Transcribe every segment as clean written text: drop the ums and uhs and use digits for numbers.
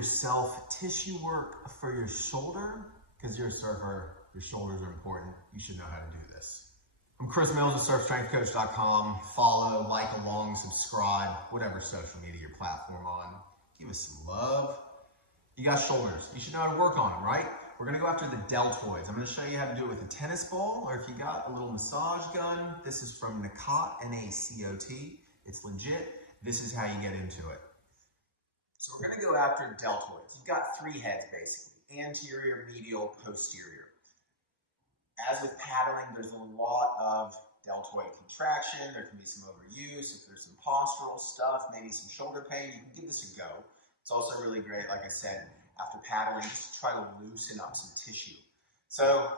yourself tissue work for your shoulder, because you're a surfer, your shoulders are important. You should know how to do this. I'm Chris Mills with surfstrengthcoach.com. Follow, like along, subscribe, whatever social media your platform on. Give us some love. You got shoulders. You should know how to work on them, right? We're going to go after the deltoids. I'm going to show you how to do it with a tennis ball, or if you got a little massage gun. This is from Nacot, N-A-C-O-T. It's legit. This is how you get into it. So we're going to go after deltoids. You've got three heads, basically. Anterior, medial, posterior. As with paddling, there's a lot of deltoid contraction. There can be some overuse. If there's some postural stuff, maybe some shoulder pain, you can give this a go. It's also really great, like I said, after paddling, just to try to loosen up some tissue. So,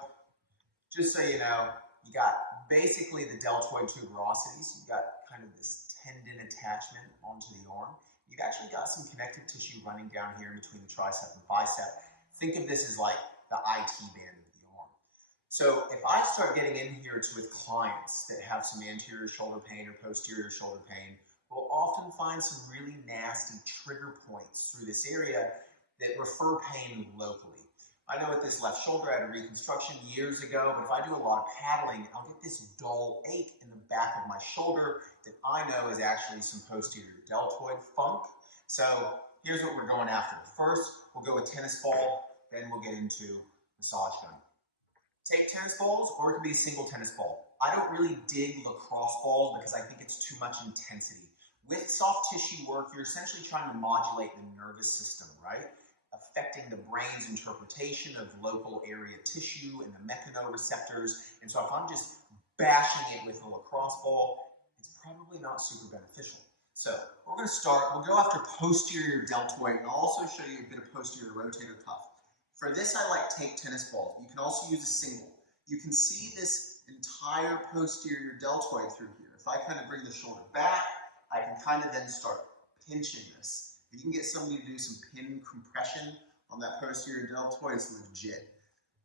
just so you know, you got basically the deltoid tuberosities. You've got kind of this tendon attachment onto the arm. You've actually got some connective tissue running down here in between the tricep and bicep. Think of this as like the IT band of the arm. So if I start getting in here with clients that have some anterior shoulder pain or posterior shoulder pain, we'll often find some really nasty trigger points through this area that refer pain locally. I know with this left shoulder, I had a reconstruction years ago, but if I do a lot of paddling, I'll get this dull ache in the back of my shoulder that I know is actually some posterior deltoid funk. So here's what we're going after. First, we'll go with tennis ball, then we'll get into massage gun. Take tennis balls, or it can be a single tennis ball. I don't really dig lacrosse balls because I think it's too much intensity. With soft tissue work, you're essentially trying to modulate the nervous system, right? Affecting the brain's interpretation of local area tissue and the mechanoreceptors. And so if I'm just bashing it with a lacrosse ball, it's probably not super beneficial. So we're going to start, we'll go after posterior deltoid, and I'll also show you a bit of posterior rotator cuff. For this, I like take tennis balls. You can also use a single. You can see this entire posterior deltoid through here. If I kind of bring the shoulder back, I can kind of then start pinching this. If you can get somebody to do some pin compression on that posterior deltoid, it's legit.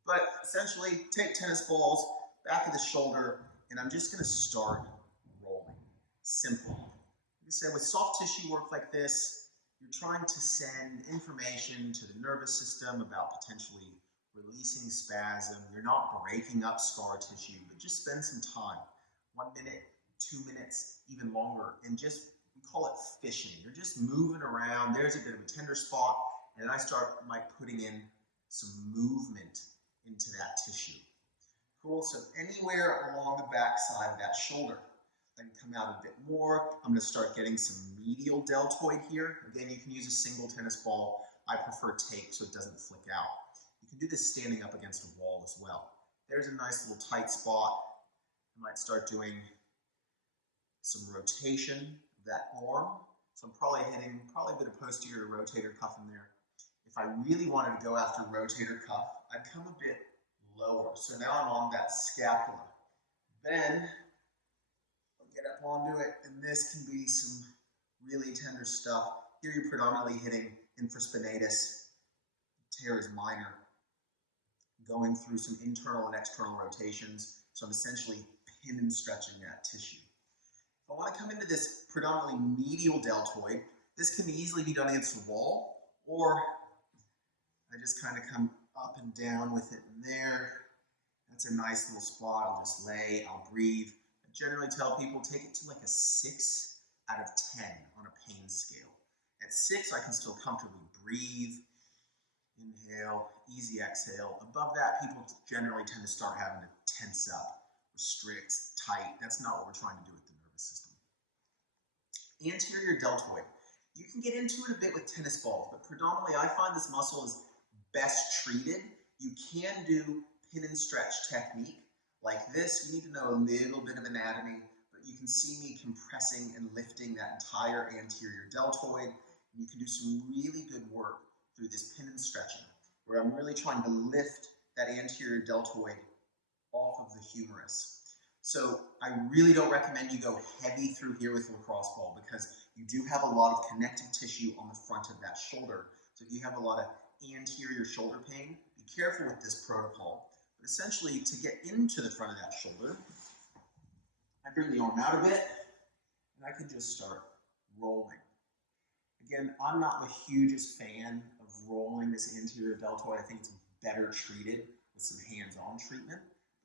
But essentially, take tennis balls, back of the shoulder, and I'm just going to start rolling. Simple. Like I said, with soft tissue work like this, you're trying to send information to the nervous system about potentially releasing spasm. You're not breaking up scar tissue, but just spend some time. 1 minute, 2 minutes, even longer, and just, we call it fishing. You're just moving around. There's a bit of a tender spot, and I start putting in some movement into that tissue. Cool, so anywhere along the back side of that shoulder. I can come out a bit more. I'm going to start getting some medial deltoid here. Again, you can use a single tennis ball. I prefer take so it doesn't flick out. You can do this standing up against a wall as well. There's a nice little tight spot. I might start doing some rotation of that arm. So I'm probably hitting a bit of posterior rotator cuff in there. If I really wanted to go after rotator cuff, I'd come a bit lower. So now I'm on that scapula. Then I'll get up onto it, and this can be some really tender stuff. Here you're predominantly hitting infraspinatus, teres minor, going through some internal and external rotations. So I'm essentially pin and stretching that tissue. If I want to come into this predominantly medial deltoid, this can easily be done against the wall, or I just kind of come up and down with it in there. That's a nice little spot. I'll just lay, I'll breathe. I generally tell people take it to like a 6 out of 10 on a pain scale. At 6, I can still comfortably breathe, inhale, easy exhale. Above that, people generally tend to start having to tense up, restrict, tight. That's not what we're trying to do with the nervous system. Anterior deltoid. You can get into it a bit with tennis balls, but predominantly I find this muscle is best treated. You can do pin and stretch technique like this. You need to know a little bit of anatomy, but you can see me compressing and lifting that entire anterior deltoid. And you can do some really good work through this pin and stretching, where I'm really trying to lift that anterior deltoid off of the humerus. So I really don't recommend you go heavy through here with a lacrosse ball, because you do have a lot of connective tissue on the front of that shoulder. So if you have a lot of anterior shoulder pain, be careful with this protocol. But essentially, to get into the front of that shoulder, I bring the arm out a bit, and I can just start rolling. Again, I'm not the hugest fan of rolling this anterior deltoid. I think it's better treated with some hands-on treatment.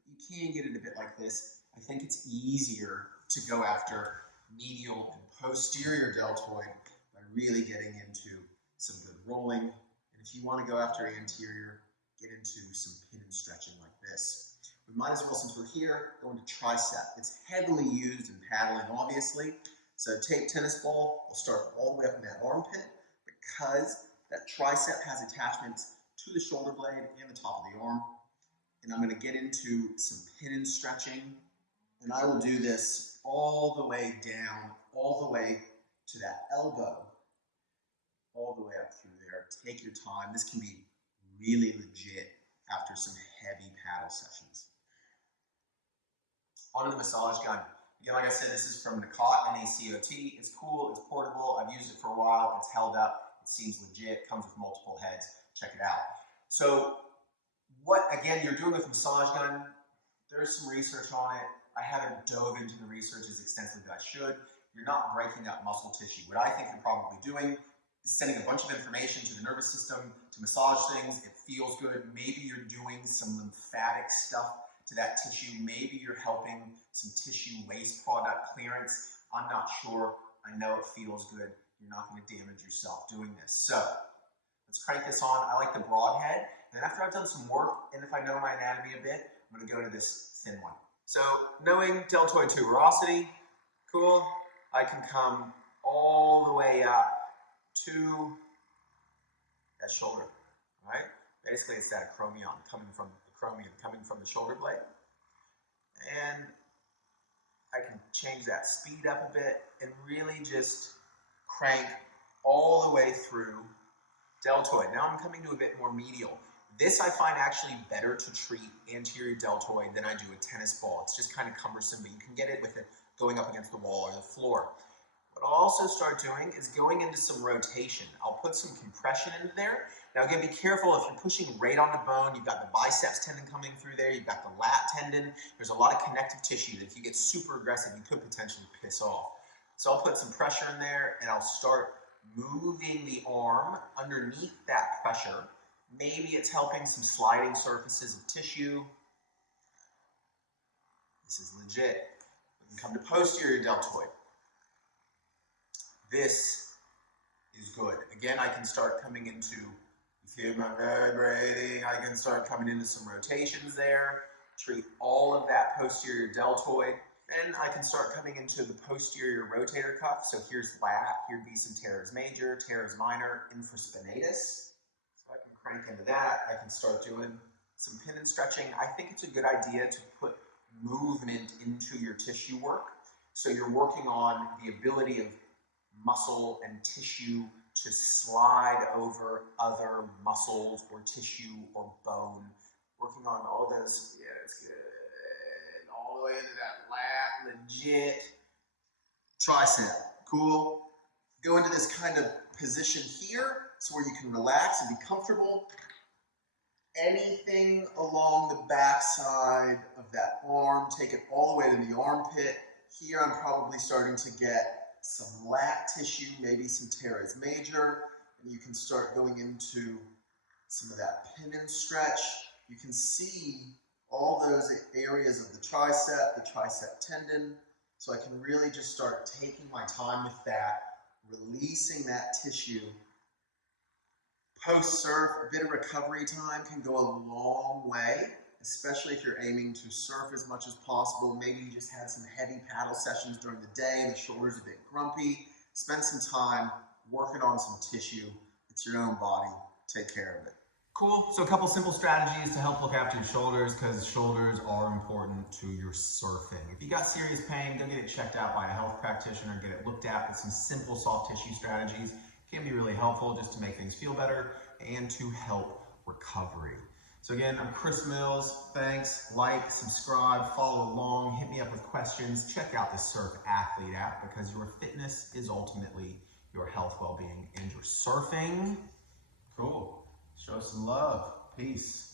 But you can get it a bit like this. I think it's easier to go after medial and posterior deltoid by really getting into some good rolling. And if you want to go after anterior, get into some pin and stretching like this. We might as well, since we're here, go into tricep. It's heavily used in paddling, obviously. So take tennis ball, we'll start all the way up in that armpit because that tricep has attachments to the shoulder blade and the top of the arm. And I'm going to get into some pin and stretching. And I will do this all the way down, all the way to that elbow, all the way up through there. Take your time. This can be really legit after some heavy paddle sessions. On to the massage gun. Again, like I said, this is from Nacot, N-A-C-O-T. It's cool, it's portable. I've used it for a while. It's held up. It seems legit. Comes with multiple heads. Check it out. So what, again, you're doing with a massage gun, there's some research on it. I haven't dove into the research as extensively as I should. You're not breaking up muscle tissue. What I think you're probably doing is sending a bunch of information to the nervous system to massage things. It feels good. Maybe you're doing some lymphatic stuff to that tissue. Maybe you're helping some tissue waste product clearance. I'm not sure. I know it feels good. You're not going to damage yourself doing this. So let's crank this on. I like the broad head. And then after I've done some work, and if I know my anatomy a bit, I'm going to go to this thin one. So knowing deltoid tuberosity, cool. I can come all the way up to that shoulder, right? Basically, it's that acromion coming from the shoulder blade. And I can change that speed up a bit and really just crank all the way through deltoid. Now I'm coming to a bit more medial. This I find actually better to treat anterior deltoid than I do a tennis ball. It's just kind of cumbersome, but you can get it with it going up against the wall or the floor. What I'll also start doing is going into some rotation. I'll put some compression into there. Now again, be careful if you're pushing right on the bone. You've got the biceps tendon coming through there. You've got the lat tendon. There's a lot of connective tissue that if you get super aggressive, you could potentially piss off. So I'll put some pressure in there and I'll start moving the arm underneath that pressure. Maybe it's helping some sliding surfaces of tissue. This is legit. We can come to posterior deltoid. This is good. Again, I can start coming into, you feel my vibrating, I can start coming into some rotations there, treat all of that posterior deltoid. Then I can start coming into the posterior rotator cuff. So here's lat, here'd be some teres major, teres minor, infraspinatus. So I can crank into that. I can start doing some pin and stretching. I think it's a good idea to put movement into your tissue work. So you're working on the ability of muscle and tissue to slide over other muscles or tissue or bone. Working on all those, yeah, it's good. All the way into that lat, legit. Tricep, cool. Go into this kind of position here, so where you can relax and be comfortable. Anything along the back side of that arm, take it all the way to the armpit. Here I'm probably starting to get some lat tissue, maybe some teres major, and you can start going into some of that pin and stretch. You can see all those areas of the tricep tendon. So I can really just start taking my time with that, releasing that tissue. Post-surf, a bit of recovery time can go a long way, especially if you're aiming to surf as much as possible. Maybe you just had some heavy paddle sessions during the day and the shoulder's a bit grumpy. Spend some time working on some tissue. It's your own body. Take care of it. Cool. So a couple simple strategies to help look after your shoulders, because shoulders are important to your surfing. If you got serious pain, go get it checked out by a health practitioner, get it looked at with some simple soft tissue strategies. Can be really helpful just to make things feel better and to help recovery. So again, I'm Chris Mills. Thanks. Like, subscribe, follow along, hit me up with questions. Check out the Surf Athlete app, because your fitness is ultimately your health, well-being, and your surfing. Cool. Show some love. Peace.